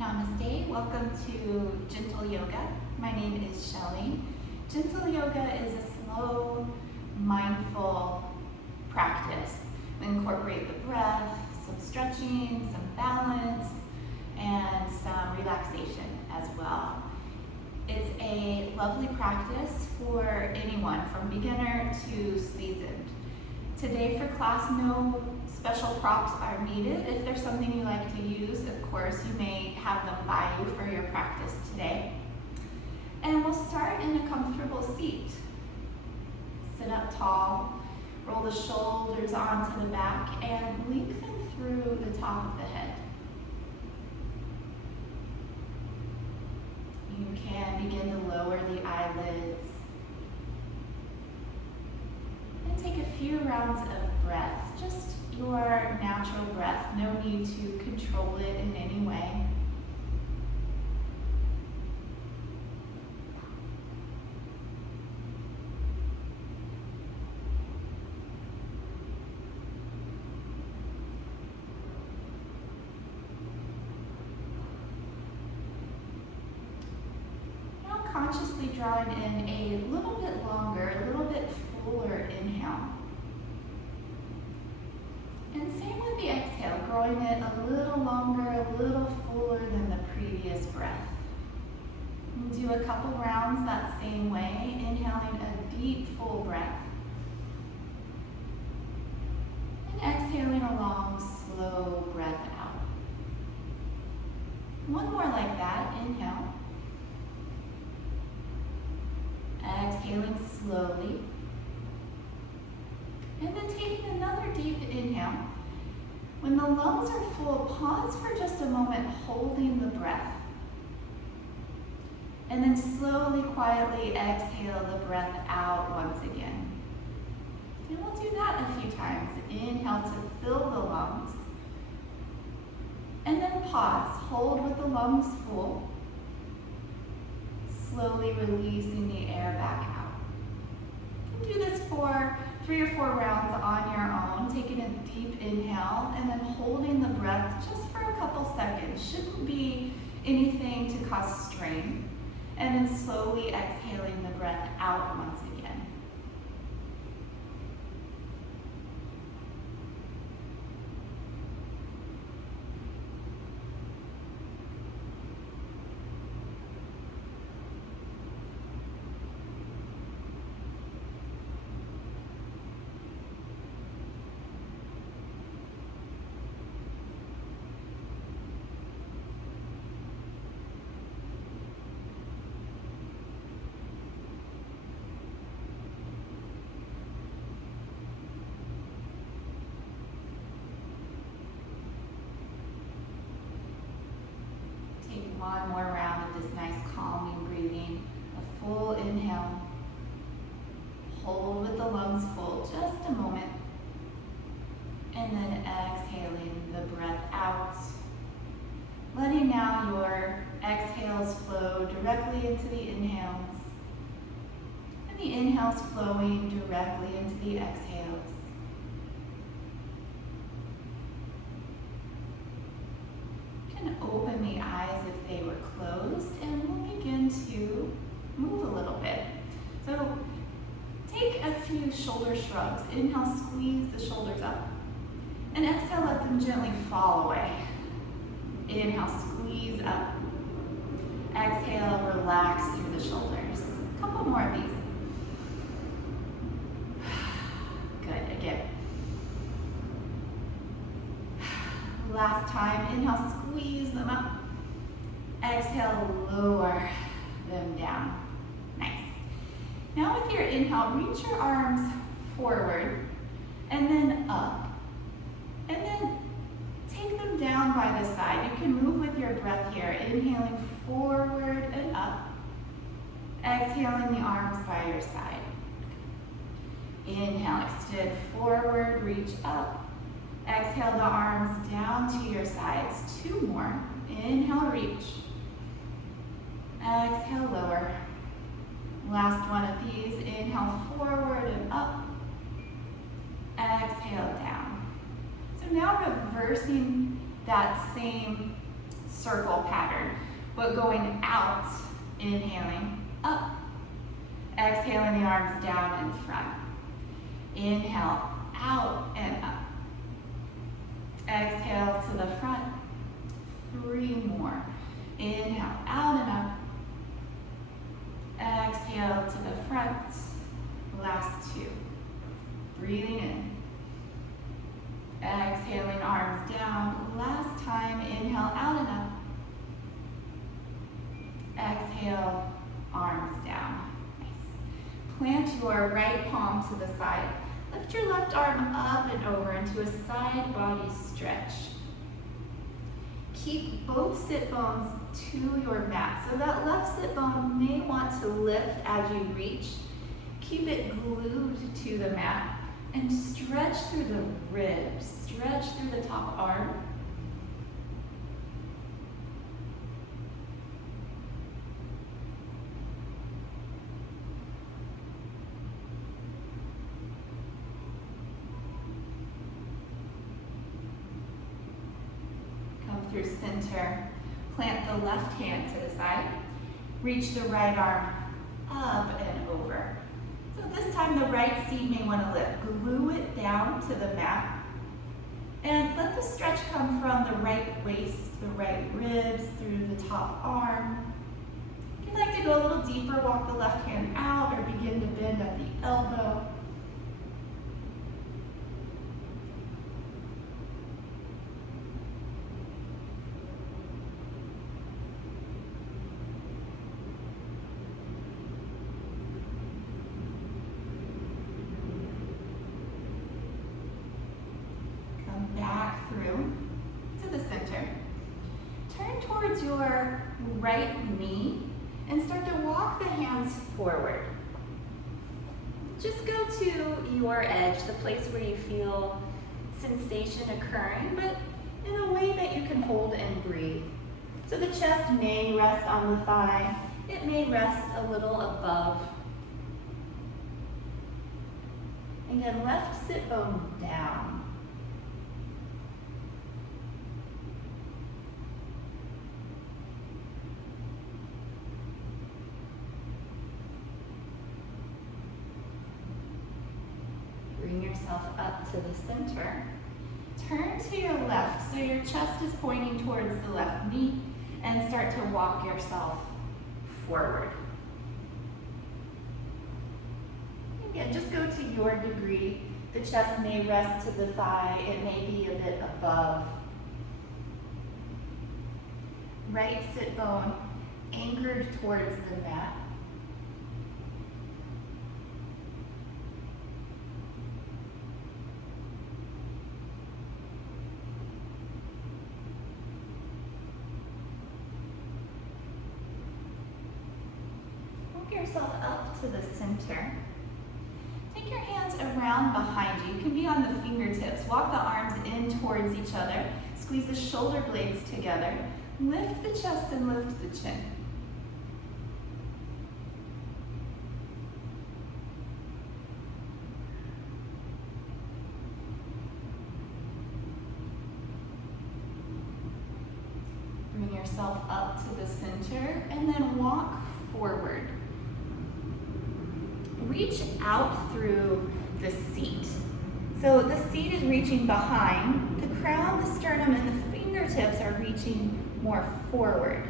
Namaste, welcome to Gentle Yoga. My name is Shelley. Gentle Yoga is a slow, mindful practice. We incorporate the breath, some stretching, some balance, and some relaxation as well. It's a lovely practice for anyone, from beginner to seasoned. Today for class, no special props are needed. If there's something you like to use, of course, you may have them by you for your practice today. And we'll start in a comfortable seat. Sit up tall, roll the shoulders onto the back, and lengthen through the top of the head. You can begin to lower the eyelids. And take a few rounds of breath, just your natural breath, no need to control it in any way. Now consciously drawing in a little bit longer, a little bit fuller inhale. And same with the exhale, growing it a little longer, a little fuller than the previous breath. We'll do a couple rounds that same way, inhaling a deep, full breath. And exhaling a long, slow breath out. One more like that, inhale. Exhaling slowly. And then taking another deep inhale. When the lungs are full, pause for just a moment, holding the breath. And then slowly, quietly exhale the breath out once again. And we'll do that a few times. Inhale to fill the lungs. And then pause, hold with the lungs full. Slowly releasing the air back out. You can do this for 3 or 4 rounds on your own, taking a deep inhale and then holding the breath just for a couple seconds. Shouldn't be anything to cause strain. And then slowly exhaling the breath out once again. One more round of this nice calming breathing. A full inhale. Hold with the lungs full, just a moment. And then exhaling the breath out. Letting now your exhales flow directly into the inhales. And the inhales flowing directly into the exhales. Open the eyes if they were closed, and we'll begin to move a little bit. So take a few shoulder shrugs. Inhale, squeeze the shoulders up. And exhale, let them gently fall away. Inhale, squeeze up. Exhale, relax through the shoulders. A couple more of these. Good, again. Last time, inhale, squeeze them up. Exhale, lower them down. Nice. Now with your inhale, reach your arms forward and then up. And then take them down by the side. You can move with your breath here. Inhaling forward and up. Exhaling the arms by your side. Inhale, extend forward, reach up. Exhale the arms down to your sides. 2 more. Inhale, reach. Exhale, lower. Last one of these. Inhale, forward and up. Exhale, down. So now reversing that same circle pattern, but going out, inhaling, up. Exhaling the arms down and front. Inhale, out and up. Exhale to the front. 3 more. Inhale, out and up. Exhale to the front. Last 2. Breathing in. Exhaling, arms down. Last time, inhale, out and up. Exhale, arms down. Nice. Plant your right palm to the side. Lift your left arm up and over into a side body stretch. Keep both sit bones to your mat. So that left sit bone may want to lift as you reach. Keep it glued to the mat and stretch through the ribs. Stretch through the top arm. Through center. Plant the left hand to the side. Reach the right arm up and over. So this time the right seat may want to lift. Glue it down to the mat. And let the stretch come from the right waist, the right ribs, through the top arm. If you'd like to go a little deeper, walk the left hand out or begin to bend at the elbow. Back through to the center. Turn towards your right knee and start to walk the hands forward. Just go to your edge, the place where you feel sensation occurring, but in a way that you can hold and breathe. So the chest may rest on the thigh. It may rest a little above. Again, left sit bone down. Bring yourself up to the center. Turn to your left so your chest is pointing towards the left knee and start to walk yourself forward. Again, just go to your degree. The chest may rest to the thigh. It may be a bit above. Right sit bone anchored towards the mat. Yourself up to the center. Take your hands around behind you. You can be on the fingertips. Walk the arms in towards each other. Squeeze the shoulder blades together. Lift the chest and lift the chin. Bring yourself up to the center and then walk forward. Reach out through the seat. So the seat is reaching behind. The crown, the sternum, and the fingertips are reaching more forward.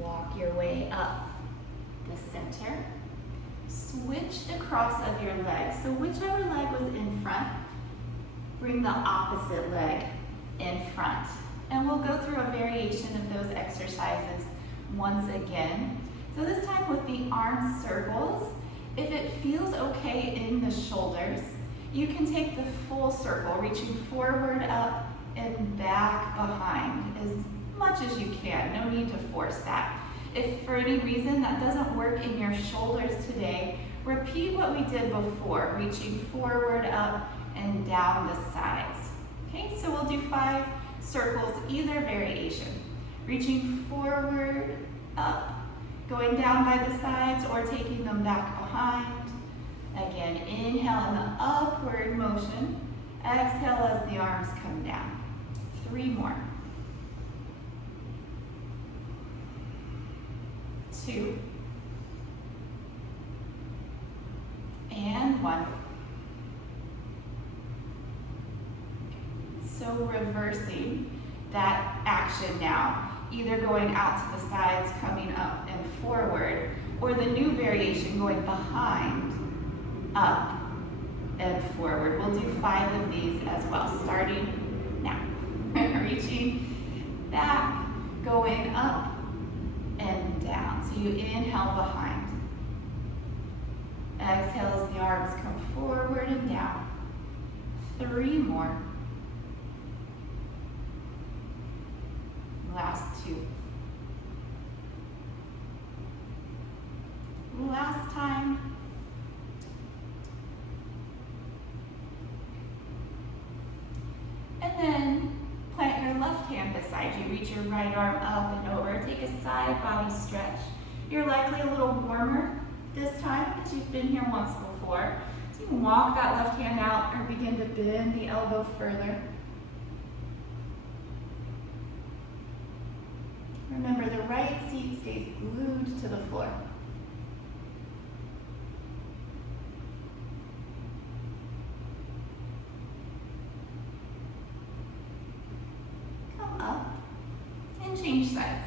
Walk your way up the center. Switch the cross of your legs. So whichever leg was in front, bring the opposite leg in front. And we'll go through a variation of those exercises once again. So this time with the arm circles, if it feels okay in the shoulders, you can take the full circle, reaching forward, up, and back behind as much as you can. No need to force that. If for any reason that doesn't work in your shoulders today, repeat what we did before, reaching forward, up, and down the sides. Okay, so we'll do 5 circles, either variation. Reaching forward, up, going down by the sides or taking them back behind. Again, inhale in the upward motion. Exhale as the arms come down. 3 more. 2. And 1. So reversing that action now, either going out to the sides, coming up and forward, or the new variation going behind, up, and forward. We'll do 5 of these as well, starting now. Reaching back, going up and down. So you inhale behind. Exhale as the arms come forward and down. 3 more. Last 2. Last time. And then plant your left hand beside you. Reach your right arm up and over. Take a side body stretch. You're likely a little warmer this time because you've been here once before. So you can walk that left hand out or begin to bend the elbow further. Remember, the right seat stays glued to the floor. Come up and change sides.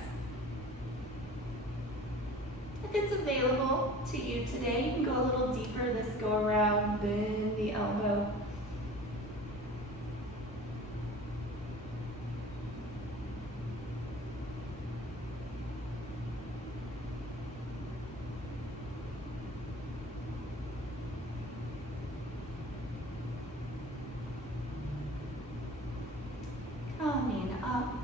If it's available to you today, you can go a little deeper this go around, bend the elbow. Coming up,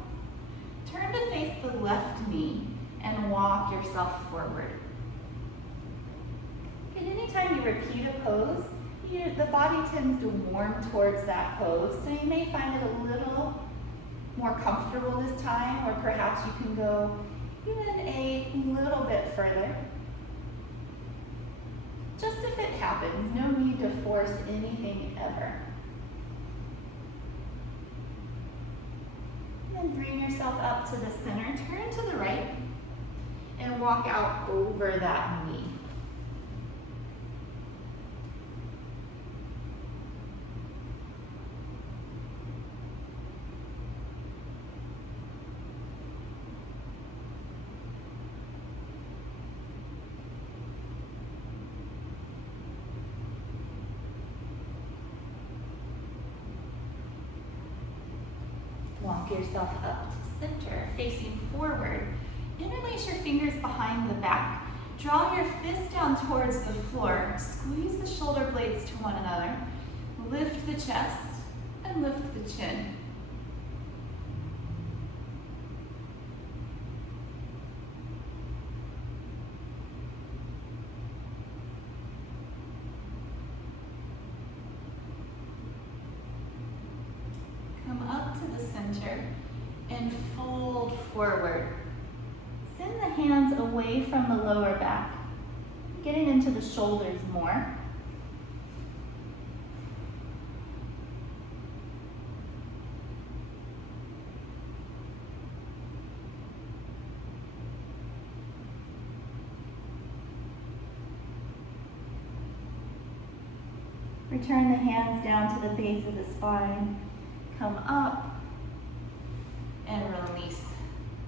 turn to face the left knee and walk yourself forward. And anytime you repeat a pose, the body tends to warm towards that pose, so you may find it a little more comfortable this time, or perhaps you can go even a little bit further. Just if it happens, no need to force anything ever. And bring yourself up to the center, turn to the right, and walk out over that knee. Walk yourself up to center, facing forward. Interlace your fingers behind the back. Draw your fist down towards the floor. Squeeze the shoulder blades to one another. Lift the chest and lift the chin. Come up to the center and fold forward. Send the hands away from the lower back, getting into the shoulders more. Return the hands down to the base of the spine. Come up and release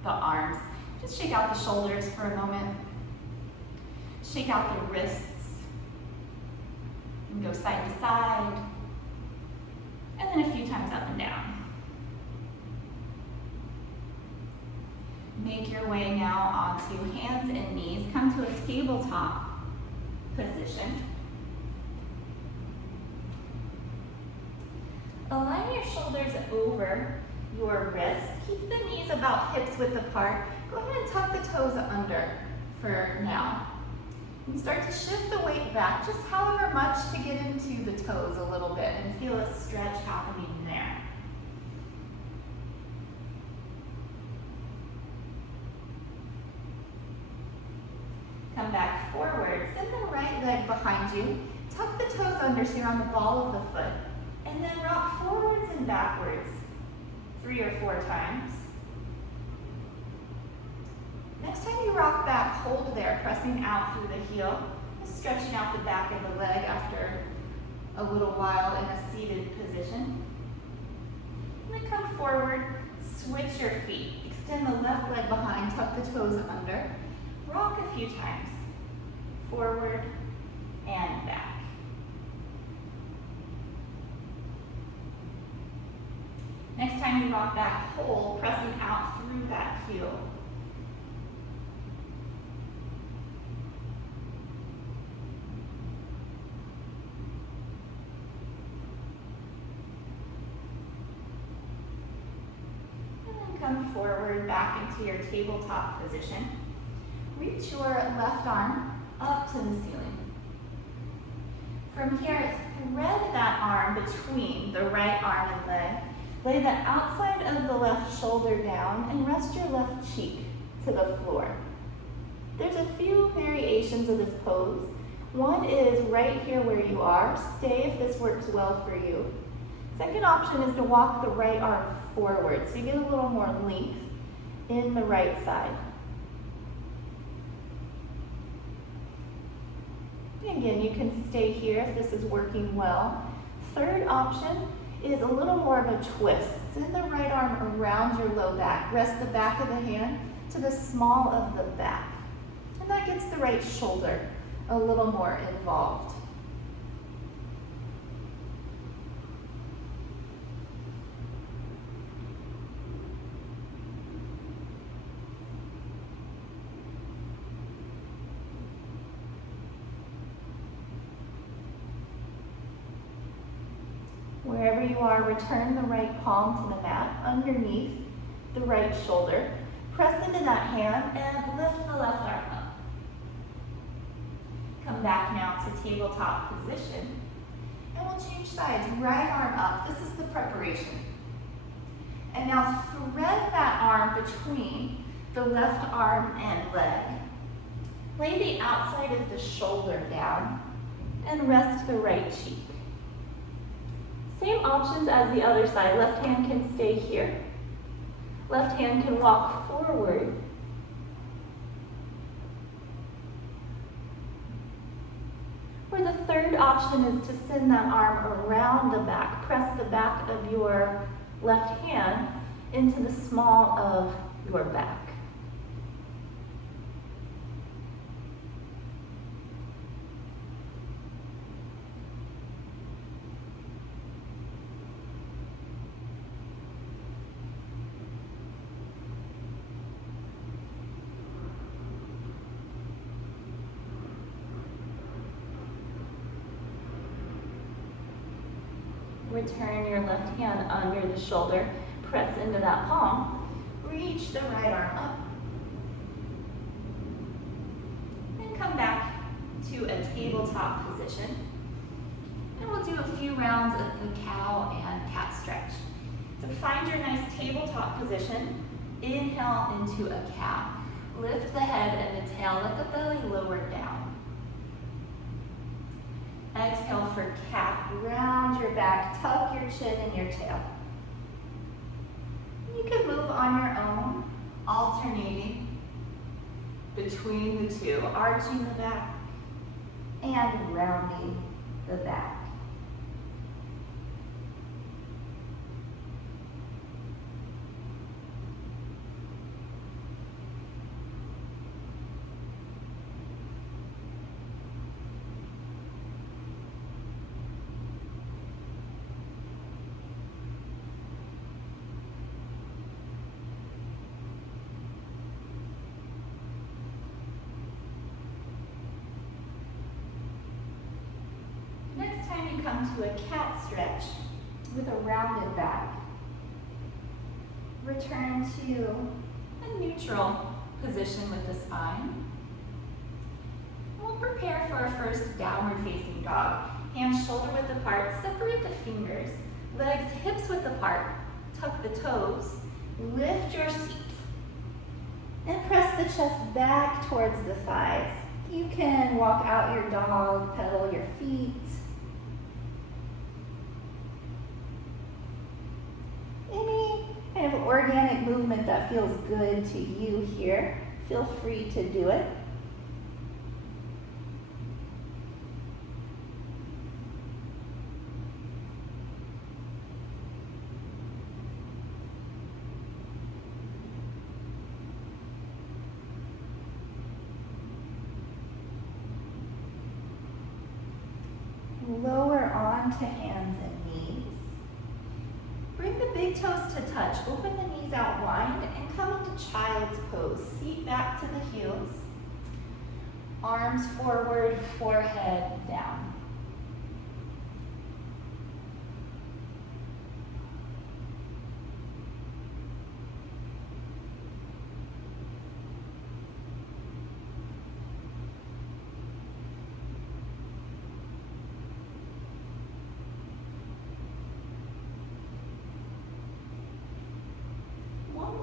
the arms. Just shake out the shoulders for a moment. Shake out the wrists. And go side to side. And then a few times up and down. Make your way now onto hands and knees. Come to a tabletop position. Align your shoulders over your wrists. Keep the knees about hips width apart. Go ahead and tuck the toes under for now. And start to shift the weight back, just however much to get into the toes a little bit and feel a stretch happening there. Come back forward, send the right leg behind you, tuck the toes under so you're on the ball of the foot, and then rock forwards and backwards 3 or 4 times. Next time you rock back, hold there, pressing out through the heel, stretching out the back of the leg after a little while in a seated position. And then come forward, switch your feet. Extend the left leg behind, tuck the toes under. Rock a few times, forward and back. Next time you rock back, hold, pressing out through that heel. And then come forward back into your tabletop position. Reach your left arm up to the ceiling. From here, thread that arm between the right arm and leg. Lay the outside of the left shoulder down and rest your left cheek to the floor. There's a few variations of this pose. One is right here where you are. Stay if this works well for you. Second option is to walk the right arm forward so you get a little more length in the right side. Again, you can stay here if this is working well. Third option is a little more of a twist. Send the right arm around your low back. Rest the back of the hand to the small of the back. And that gets the right shoulder a little more involved. Wherever you are, return the right palm to the mat underneath the right shoulder. Press into that hand and lift the left arm up. Come back now to tabletop position. And we'll change sides. Right arm up. This is the preparation. And now thread that arm between the left arm and leg. Lay the outside of the shoulder down and rest the right cheek. Same options as the other side. Left hand can stay here. Left hand can walk forward. Or the third option is to send that arm around the back. Press the back of your left hand into the small of your back. Return your left hand under the shoulder, press into that palm, reach the right arm up, and come back to a tabletop position. And we'll do a few rounds of the cow and cat stretch. So find your nice tabletop position, inhale into a cow. Lift the head and the tail, let the belly lower down. Exhale for cat, round your back, tuck your chin and your tail. You can move on your own, alternating between the two, arching the back and rounding the back. Come to a cat stretch with a rounded back. Return to a neutral position with the spine. We'll prepare for our first downward facing dog. Hands shoulder width apart, separate the fingers. Legs hips width apart, tuck the toes. Lift your seat. And press the chest back towards the thighs. You can walk out your dog, pedal your feet. Any kind of organic movement that feels good to you here, feel free to do it. Lower onto hands and knees. Bring the big toes to touch. Open the knees out wide and come into child's pose. Seat back to the heels. Arms forward, forehead down.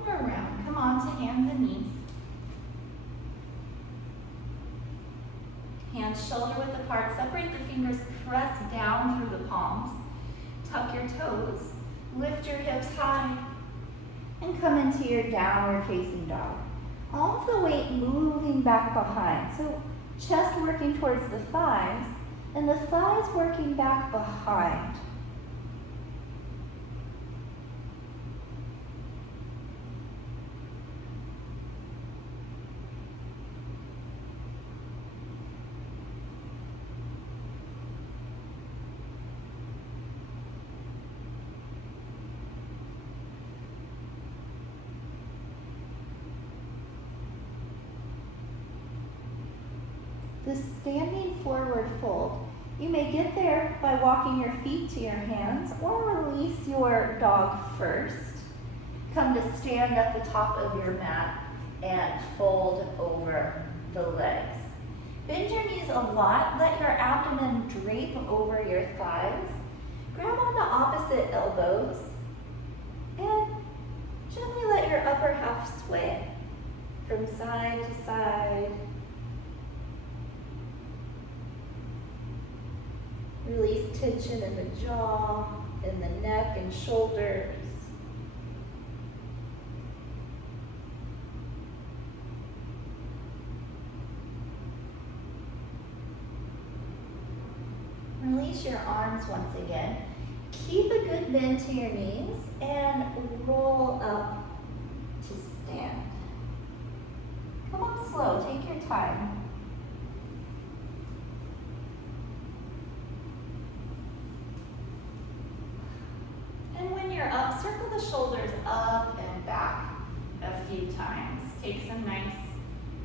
Around. Come on to hands and knees. Hands shoulder width apart. Separate the fingers. Press down through the palms. Tuck your toes. Lift your hips high. And come into your downward facing dog. All of the weight moving back behind. So chest working towards the thighs and the thighs working back behind. The standing forward fold. You may get there by walking your feet to your hands or release your dog first. Come to stand at the top of your mat and fold over the legs. Bend your knees a lot. Let your abdomen drape over your thighs. Grab on the opposite elbows and gently let your upper half sway from side to side. Release tension in the jaw, in the neck and shoulders. Release your arms once again. Keep a good bend to your knees and roll up to stand. Come on slow, take your time. And when you're up, circle the shoulders up and back a few times. Take some nice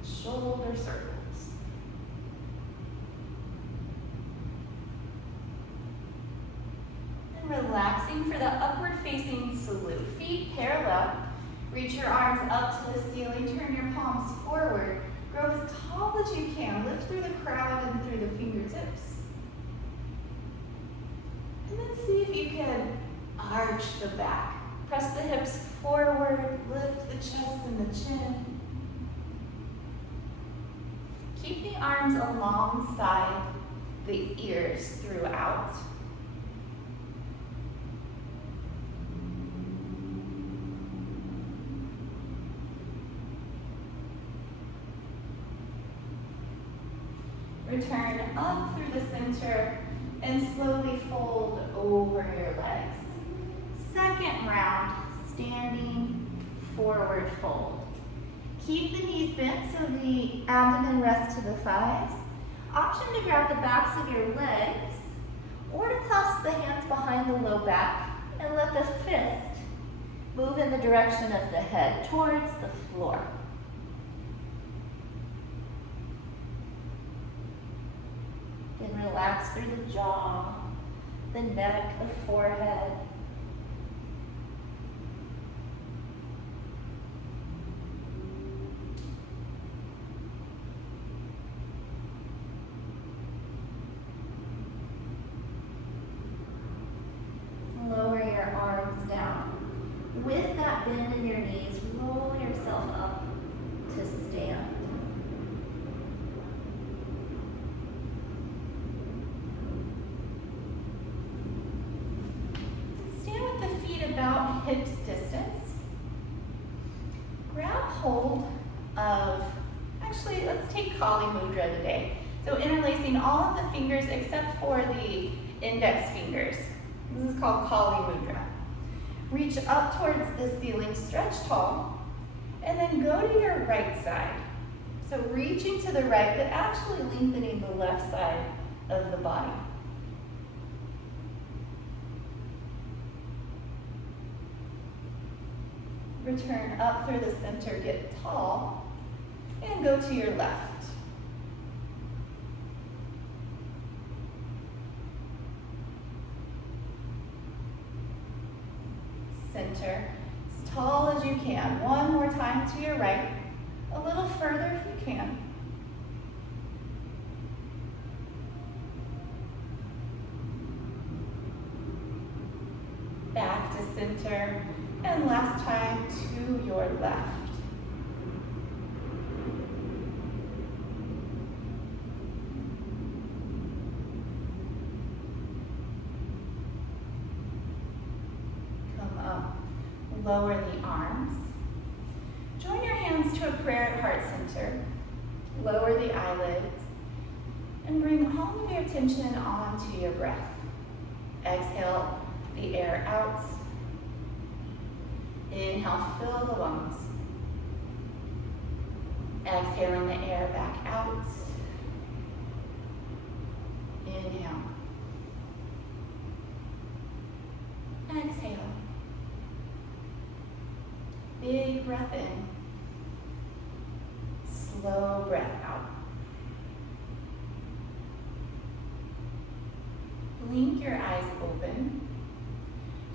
shoulder circles. And relaxing for the upward facing salute. Feet parallel. Reach your arms up to the ceiling. Turn your palms forward. Grow as tall as you can. Lift through the crowd and through the fingertips. And then see if you can arch the back. Press the hips forward, lift the chest and the chin. Keep the arms alongside the ears throughout. Return up through the center and slowly fold over your legs. Second round, standing forward fold. Keep the knees bent so the abdomen rests to the thighs. Option to grab the backs of your legs or to clasp the hands behind the low back and let the fist move in the direction of the head towards the floor. Then relax through the jaw, the neck, the forehead. about hips distance. Grab hold of, actually let's take Kali Mudra today. So interlacing all of the fingers except for the index fingers. This is called Kali Mudra. Reach up towards the ceiling, stretch tall, and then go to your right side. So reaching to the right, but actually lengthening the left side of the body. Return up through the center, get tall, and go to your left. Center, as tall as you can. One more time to your right, a little further if you can. Back to center, and last time to your left. Come up, lower the arms. Join your hands to a prayer at heart center. Lower the eyelids, and bring all of your attention onto your breath. Exhale the air out. Inhale, fill the lungs. Exhaling the air back out. Inhale. Exhale. Big breath in. Slow breath out. Blink your eyes open.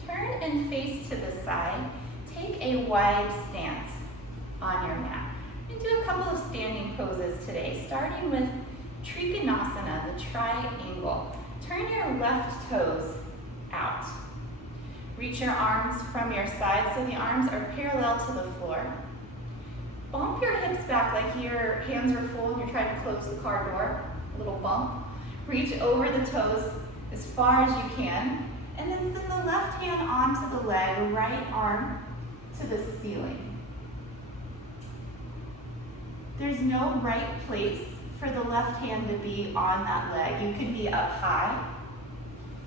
Turn and face to the side. Take a wide stance on your mat. And do a couple of standing poses today, starting with Trikonasana, the triangle. Turn your left toes out. Reach your arms from your side so the arms are parallel to the floor. Bump your hips back like your hands are full and you're trying to close the car door. A little bump. Reach over the toes as far as you can. And then send the left hand onto the leg, right arm to the ceiling. There's no right place for the left hand to be on that leg. You can be up high,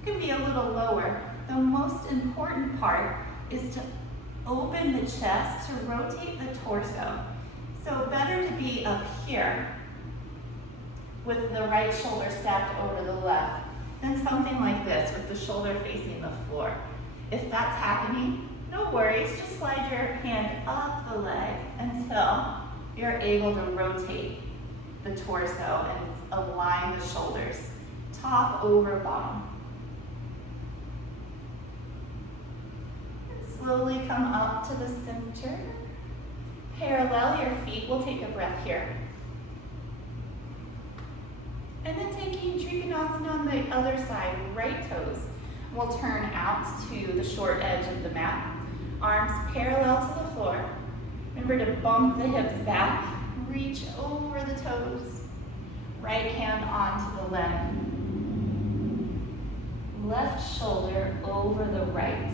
you can be a little lower. The most important part is to open the chest, to rotate the torso. So better to be up here with the right shoulder stacked over the left than something like this with the shoulder facing the floor. If that's happening, no worries, just slide your hand up the leg until you're able to rotate the torso and align the shoulders, top over bottom. And slowly come up to the center. Parallel your feet. We'll take a breath here. And then taking Trikonasana on the other side, right toes. We'll turn out to the short edge of the mat. Arms parallel to the floor. Remember to bump the hips back. Reach over the toes. Right hand onto the leg. Left shoulder over the right.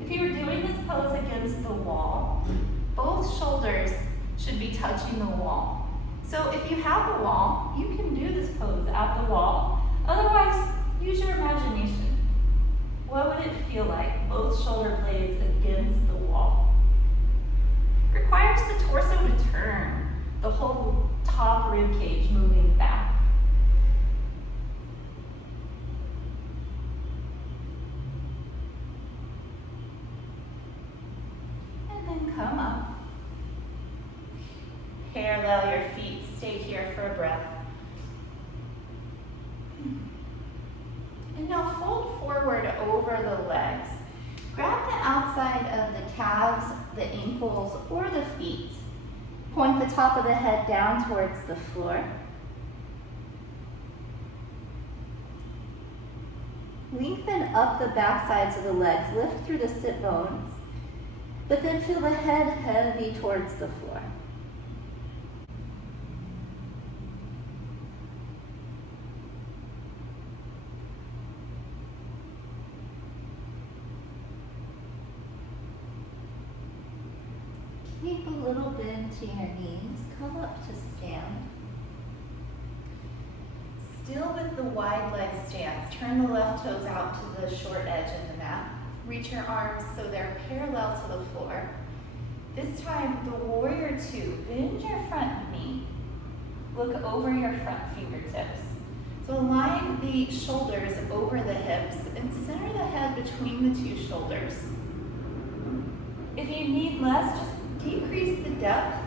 If you were doing this pose against the wall, both shoulders should be touching the wall. So if you have a wall, you can do this pose at the wall. Otherwise, use your imagination. What would it feel like, both shoulder blades against the wall? Requires the torso to turn, the whole top rib cage moving back. And then come up. Parallel your feet, stay here for a breath. And now fold forward over the legs. Grab the outside of the calves, the ankles, or the feet. Point the top of the head down towards the floor. Lengthen up the back sides of the legs. Lift through the sit bones, but then feel the head heavy towards the floor. Keep a little bend to your knees. Come up to stand. Still with the wide leg stance, turn the left toes out to the short edge of the mat. Reach your arms so they're parallel to the floor. This time, the warrior two, bend your front knee. Look over your front fingertips. So align the shoulders over the hips and center the head between the two shoulders. If you need less, just decrease the depth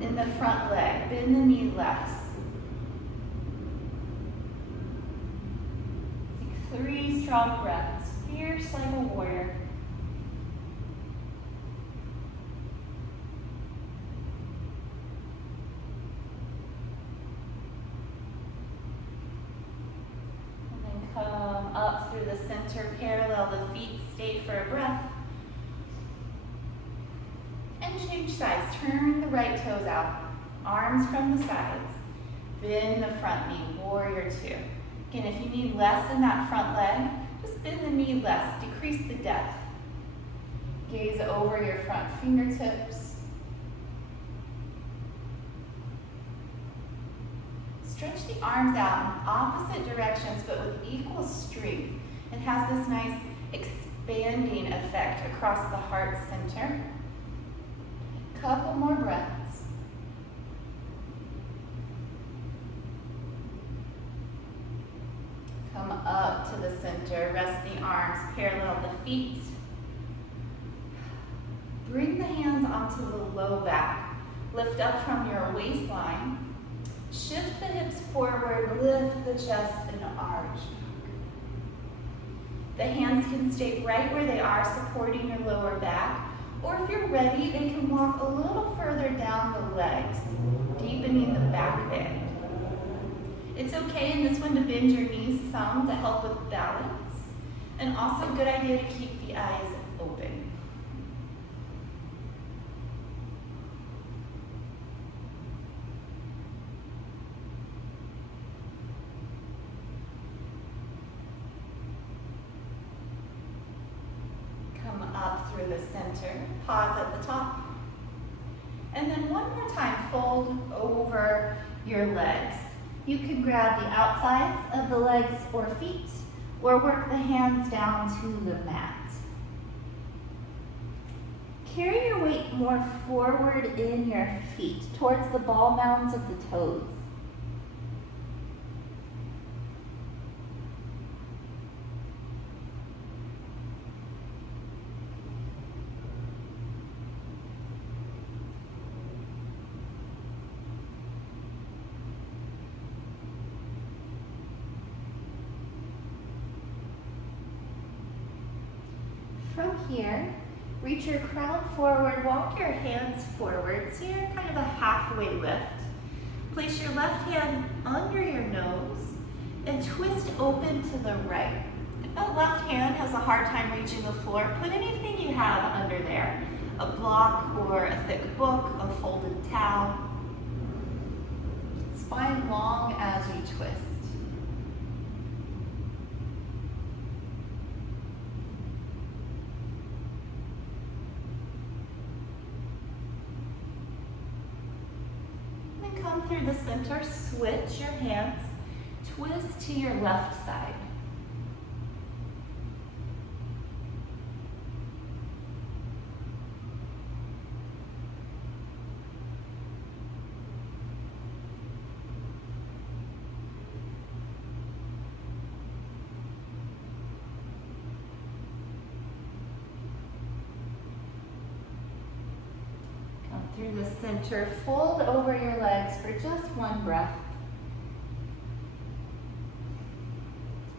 in the front leg. Bend the knee less. Take 3 strong breaths, fierce like a warrior. And then come up through the center, parallel the feet, stay for a breath. And change sides. Turn the right toes out. Arms from the sides. Bend the front knee. Warrior two. Again, if you need less in that front leg, just bend the knee less. Decrease the depth. Gaze over your front fingertips. Stretch the arms out in opposite directions, but with equal strength. It has this nice expanding effect across the heart center. Couple more breaths. Come up to the center. Rest the arms parallel the feet. Bring the hands onto the low back. Lift up from your waistline. Shift the hips forward. Lift the chest and arch. The hands can stay right where they are, supporting your lower back. Or if you're ready, they can walk a little further down the legs, deepening the back bend. It's okay in this one to bend your knees some to help with balance. And also a good idea to keep the eyes open. Up through the center, pause at the top. And then one more time, fold over your legs. You can grab the outsides of the legs or feet, or work the hands down to the mat. Carry your weight more forward in your feet, towards the ball mounds of the toes. From here, reach your crown forward, walk your hands forward, so you're kind of a halfway lift. Place your left hand under your nose and twist open to the right. If that left hand has a hard time reaching the floor, put anything you have under there. A block or a thick book, a folded towel. Spine long as you twist. Come through the center, switch your hands, twist to your left side. Through the center, fold over your legs for just one breath.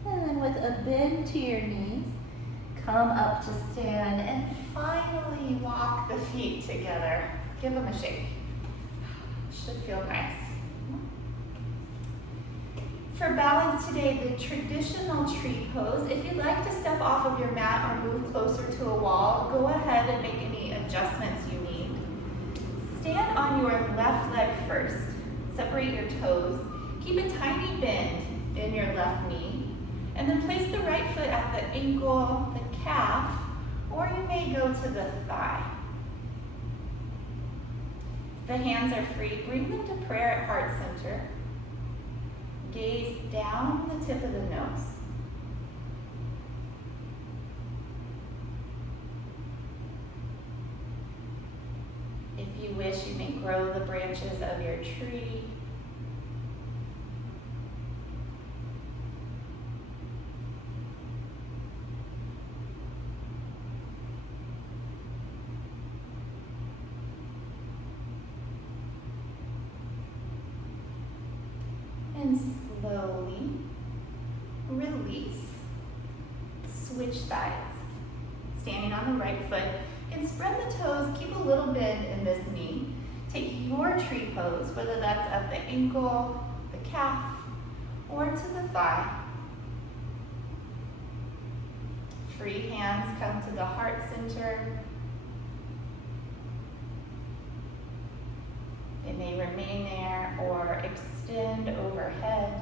And then with a bend to your knees, come up to stand and finally walk the feet together. Give them a shake. Should feel nice. For balance today, the traditional tree pose. If you'd like to step off of your mat or move closer to a wall, go ahead and make any adjustments you need. Stand on your left leg first. Separate your toes. Keep a tiny bend in your left knee. And then place the right foot at the ankle, the calf, or you may go to the thigh. The hands are free. Bring them to prayer at heart center. Gaze down the tip of the nose. If you wish, you may grow the branches of your tree. And slowly release. Switch sides. Standing on the right foot, and spread the toes. Keep a little bend in this knee. Take your tree pose, whether that's at the ankle, the calf, or to the thigh. Free hands come to the heart center. It may remain there or extend overhead.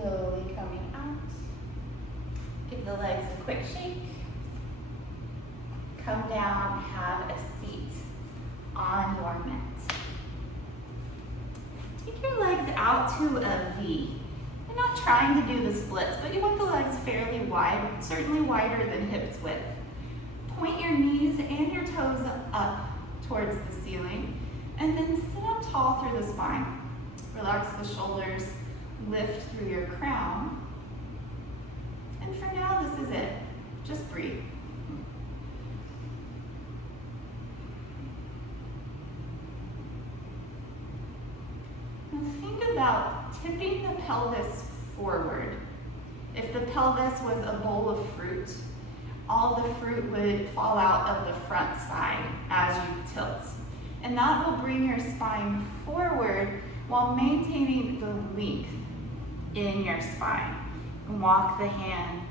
Slowly coming out. Give the legs a quick shake. Come down, have a seat on your mat. Take your legs out to a V. You're not trying to do the splits, but you want the legs fairly wide, certainly wider than hips width. Point your knees and your toes up towards the ceiling, and then sit up tall through the spine. Relax the shoulders, lift through your crown. And for now, this is it. Just breathe. Now think about tipping the pelvis forward. If the pelvis was a bowl of fruit, all the fruit would fall out of the front side as you tilt. And that will bring your spine forward while maintaining the length in your spine. And walk the hands.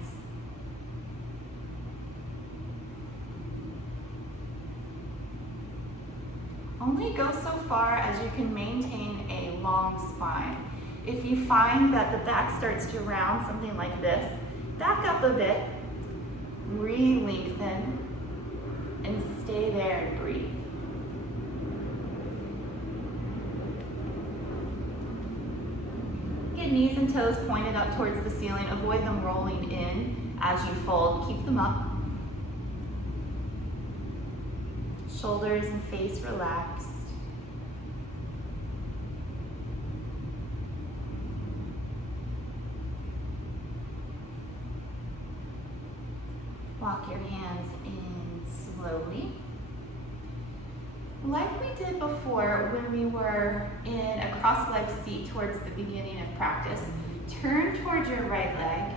Only go so far as you can maintain a long spine. If you find that the back starts to round, something like this, back up a bit, re-lengthen, and stay there and breathe. Get knees and toes pointed up towards the ceiling. Avoid them rolling in as you fold. Keep them up. Shoulders and face relaxed. Walk your hands in slowly. Like we did before when we were in a cross-legged seat towards the beginning of practice, turn towards your right leg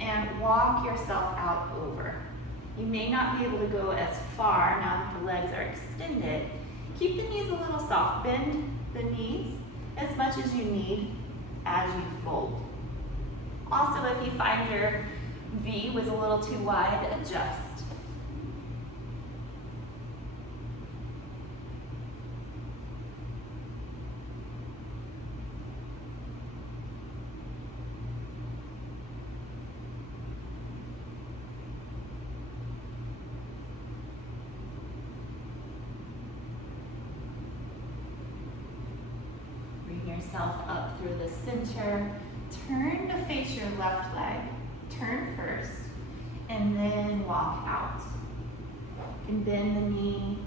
and walk yourself out over. You may not be able to go as far now that the legs are extended. Keep the knees a little soft. Bend the knees as much as you need as you fold. Also, if you find your V was a little too wide, adjust. Bring yourself up through the center. Turn to face your left leg. Turn first, and then walk out. You can bend the knee.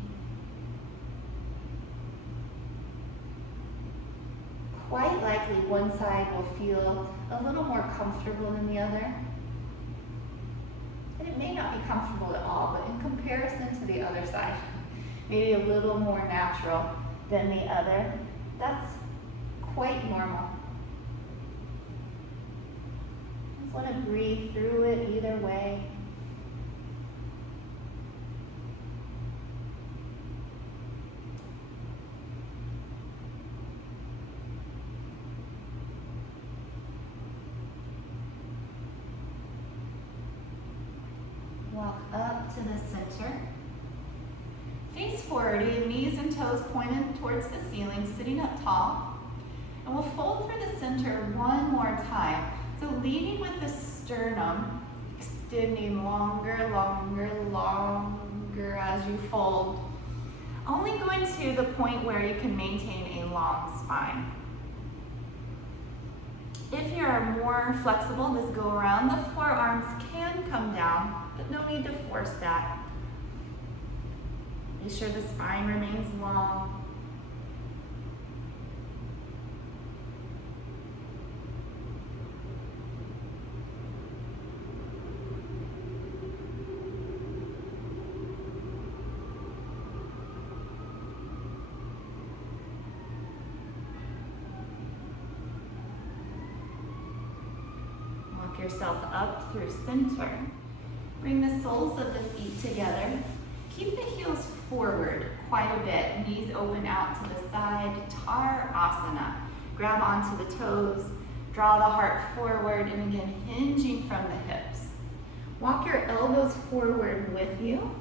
Quite likely one side will feel a little more comfortable than the other. And it may not be comfortable at all, but in comparison to the other side, maybe a little more natural than the other. That's quite normal. Just want to breathe through it either way. Walk up to the center. Face forward, your knees and toes pointed towards the ceiling, sitting up tall. And we'll fold through the center one more time. So leading with the sternum, extending longer, longer, longer as you fold. Only going to the point where you can maintain a long spine. If you're more flexible this go around, the forearms can come down, but no need to force that. Be sure the spine remains long. Walk yourself up through center. Bring the soles of the feet together. Keep the heels forward quite a bit. Knees open out to the side. Asana. Grab onto the toes. Draw the heart forward, and again, hinging from the hips. Walk your elbows forward with you.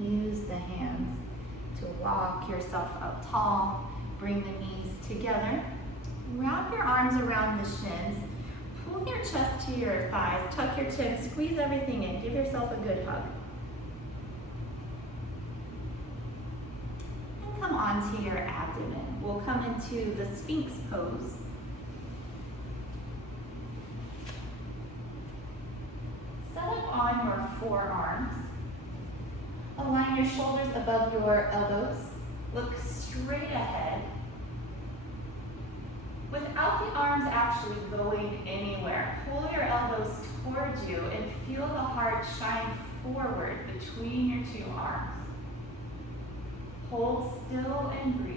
Use the hands to walk yourself up tall. Bring the knees together. Wrap your arms around the shins. Pull your chest to your thighs. Tuck your chin. Squeeze everything in. Give yourself a good hug. And come onto your abdomen. We'll come into the Sphinx pose. Set up on your forearms. Align your shoulders above your elbows. Look straight ahead. Without the arms actually going anywhere, pull your elbows towards you and feel the heart shine forward between your two arms. Hold still and breathe.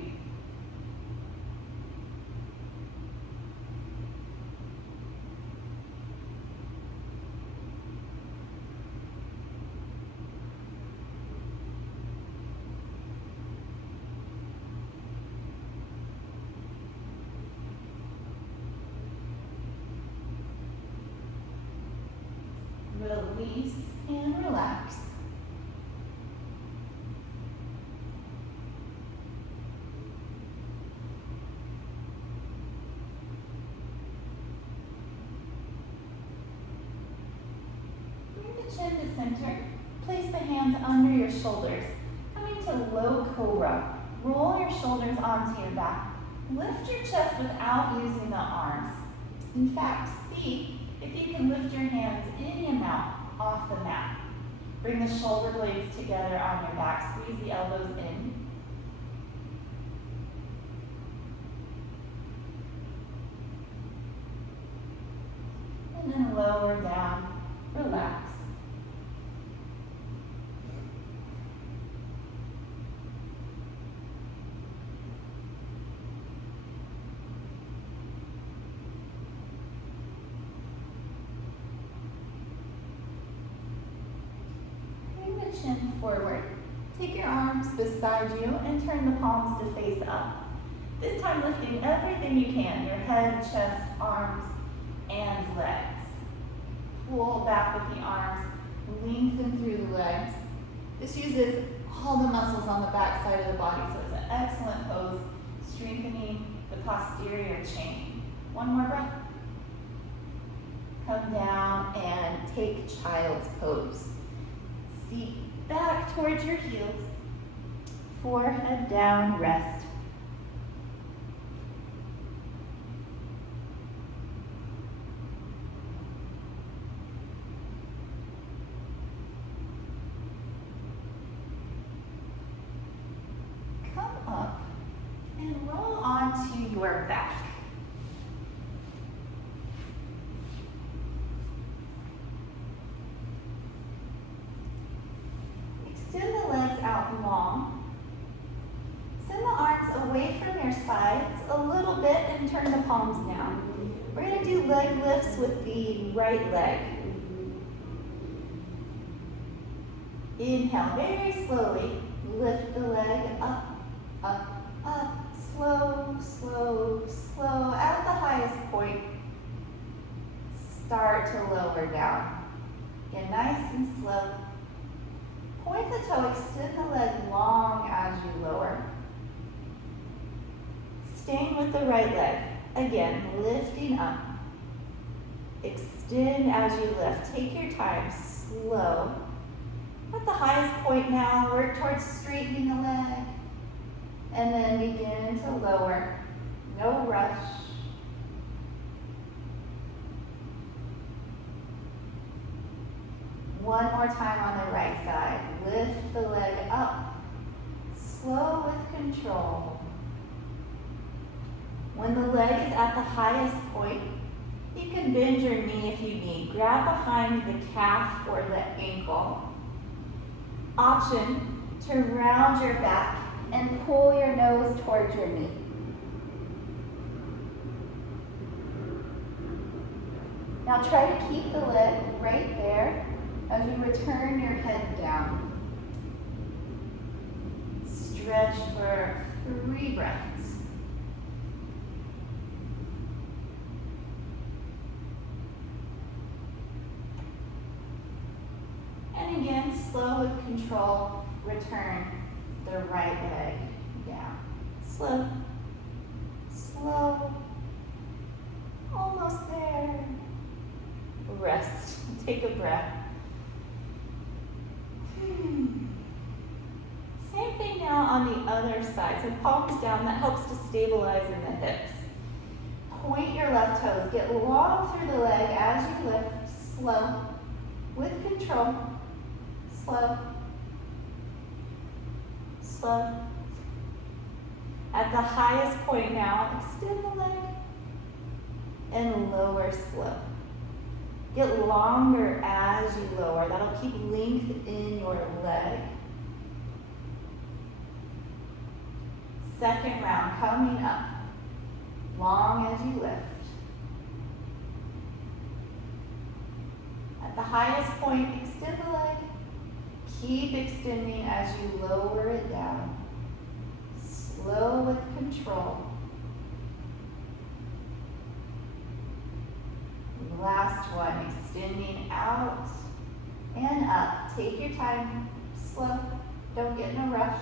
Release and relax. Bring the chin to center. Place the hands under your shoulders. Coming to low cobra. Roll your shoulders onto your back. Lift your chest without using the arms. In fact, see if you can lift your hands any amount off the mat. Bring the shoulder blades together on your back. Squeeze the elbows in. And then lower down. Relax. Chin forward. Take your arms beside you and turn the palms to face up. This time lifting everything you can, your head, chest, arms, and legs. Pull back with the arms, lengthen through the legs. This uses all the muscles on the back side of the body, so it's an excellent pose, strengthening the posterior chain. One more breath. Come down and take child's pose. Seat back towards your heels. Forehead down, rest. Come up and roll onto your back. and turn the palms down. We're going to do leg lifts with the right leg. Inhale, very slowly, lift the leg up, up, up, slow, slow, slow. At the highest point, start to lower down. Get nice and slow. Point the toe, extend the leg long as you lower. Staying with the right leg. Again, lifting up. Extend as you lift. Take your time, slow. At the highest point now, work towards straightening the leg. And then begin to lower. No rush. One more time on the right side. Lift the leg up. Slow with control. When the leg is at the highest point, you can bend your knee if you need. Grab behind the calf or the ankle. Option to round your back and pull your nose towards your knee. Now try to keep the leg right there as you return your head down. Stretch for 3 breaths. And again, slow with control, return the right leg down. Slow, slow, almost there. Rest, take a breath. Same thing now on the other side. So palms down, that helps to stabilize in the hips. Point your left toes, get long through the leg as you lift, slow, with control. Slow, slow. At the highest point now, extend the leg and lower slow. Get longer as you lower. That'll keep length in your leg. Second round, coming up. Long as you lift. At the highest point, extend the leg. Keep extending as you lower it down. Slow with control. Last one, extending out and up. Take your time, slow, don't get in a rush.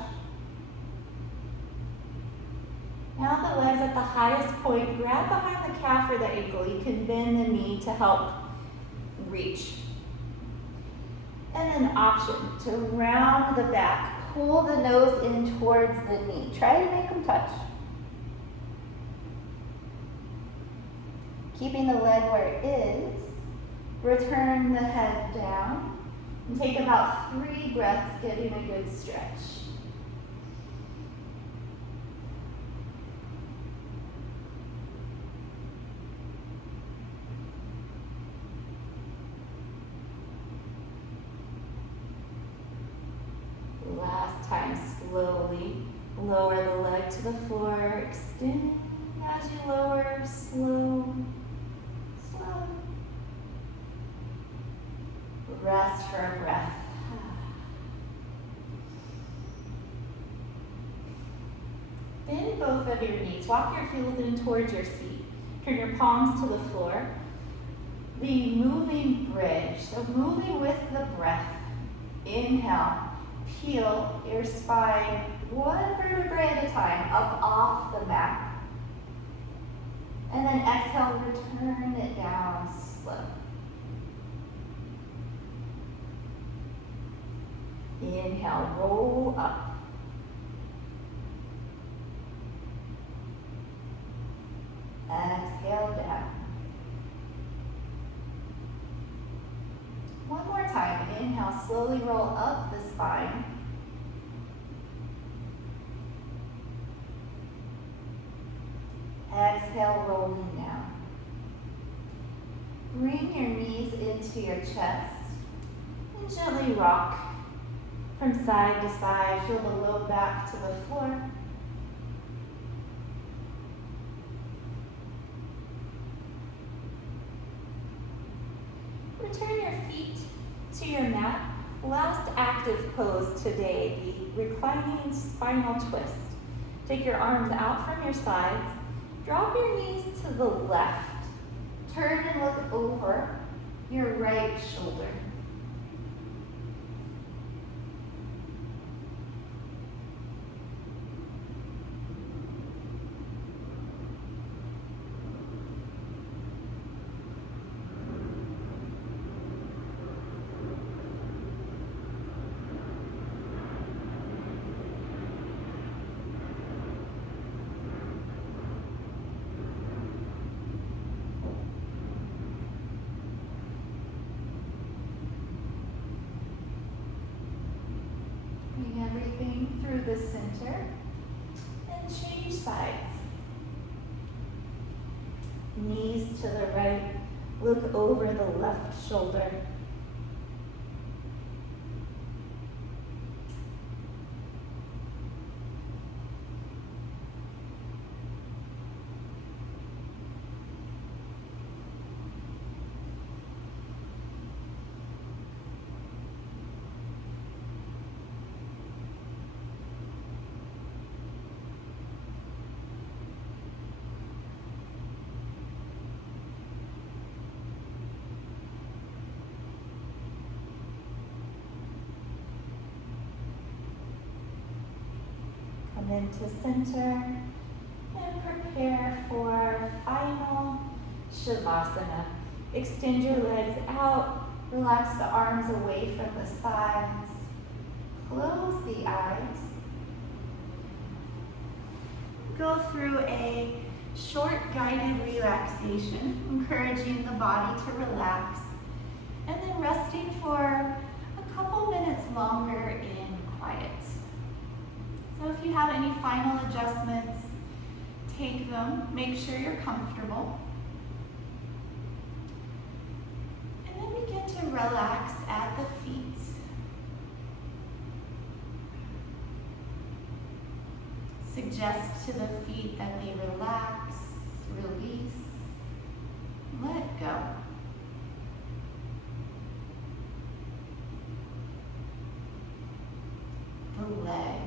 Now the legs at the highest point, grab behind the calf or the ankle. You can bend the knee to help reach. And an option to round the back. Pull the nose in towards the knee. Try to make them touch. Keeping the leg where it is. Return the head down. And take about 3 breaths, getting a good stretch. Last time, slowly lower the leg to the floor. Extend as you lower, slow, slow. Rest for a breath. Bend both of your knees. Walk your heels in towards your seat. Turn your palms to the floor. The moving bridge. So moving with the breath. Inhale. Peel your spine 1 vertebrae at a time up off the mat. And then exhale, return it down slow. Inhale, roll up. Exhale down. One more time. Inhale, slowly roll up the spine. Exhale, rolling down. Bring your knees into your chest and gently rock from side to side. Feel the low back to the floor. Return your feet to your mat. Last active pose today, the reclining spinal twist. Take your arms out from your sides. Drop your knees to the left. Turn and look over your right shoulder. Bring everything through the center and change sides. Knees to the right, look over the left shoulder. Come into center and prepare for final Shavasana. Extend your legs out, relax the arms away from the sides, close the eyes. Go through a short guided relaxation, encouraging the body to relax, and then resting for a couple minutes longer in quiet. So if you have any final adjustments, take them. Make sure you're comfortable. And then begin to relax at the feet. Suggest to the feet that they relax, release, let go. The legs,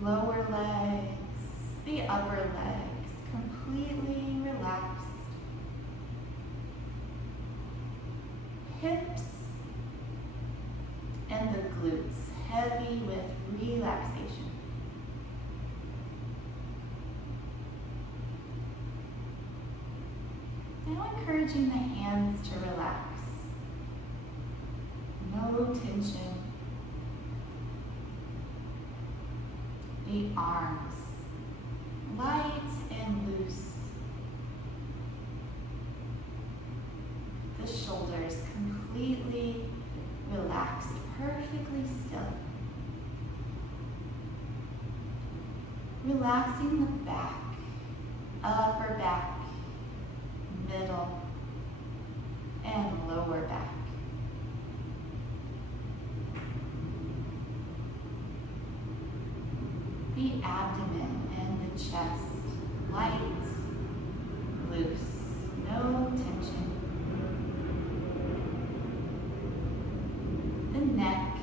lower legs, the upper legs, completely relaxed. Hips and the glutes, heavy with relaxation. Now encouraging the hands to relax. No tension. The arms, light and loose. The shoulders completely relaxed, perfectly still. Relaxing the back, upper back, middle, and lower back. The abdomen and the chest, light, loose, no tension. The neck,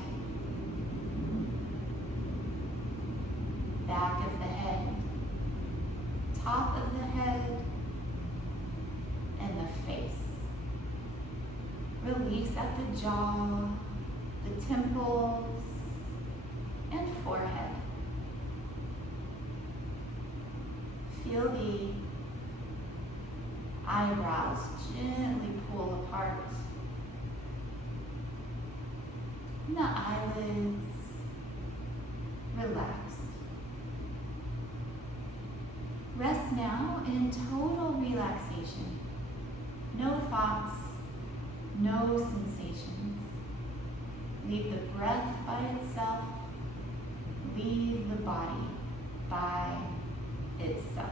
back of the head, top of the head, and the face. Release at the jaw, the temples, and forehead. Feel the eyebrows gently pull apart. And the eyelids relaxed. Rest now in total relaxation. No thoughts, no sensations. Leave the breath by itself. Leave the body by itself.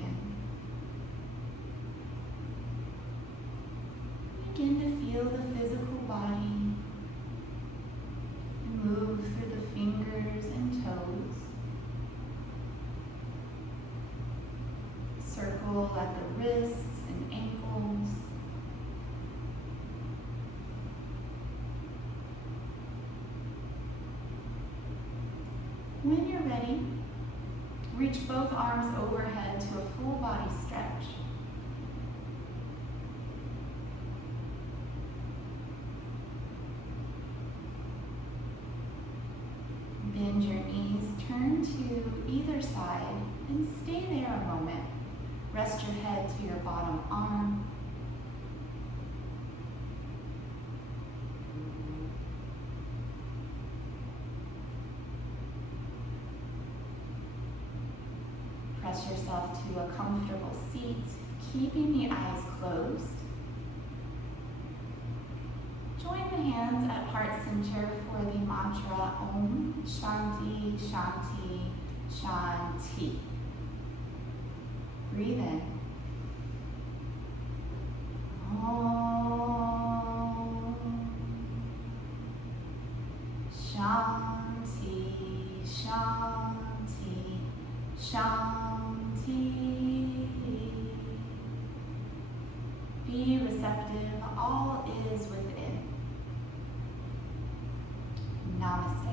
skin. Begin to feel the physical body and move through the fingers and toes. Circle at the wrists and ankles. When you're ready, reach both arms overhead to a full body stretch. Bend your knees, turn to either side, and stay there a moment. Rest your head to your bottom arm. Press yourself to a comfortable seat, keeping the eyes closed. Join the hands at heart center for the mantra Om Shanti Shanti Shanti. Breathe in. Om Shanti Shanti Shanti. Be receptive, all is within. Namaste.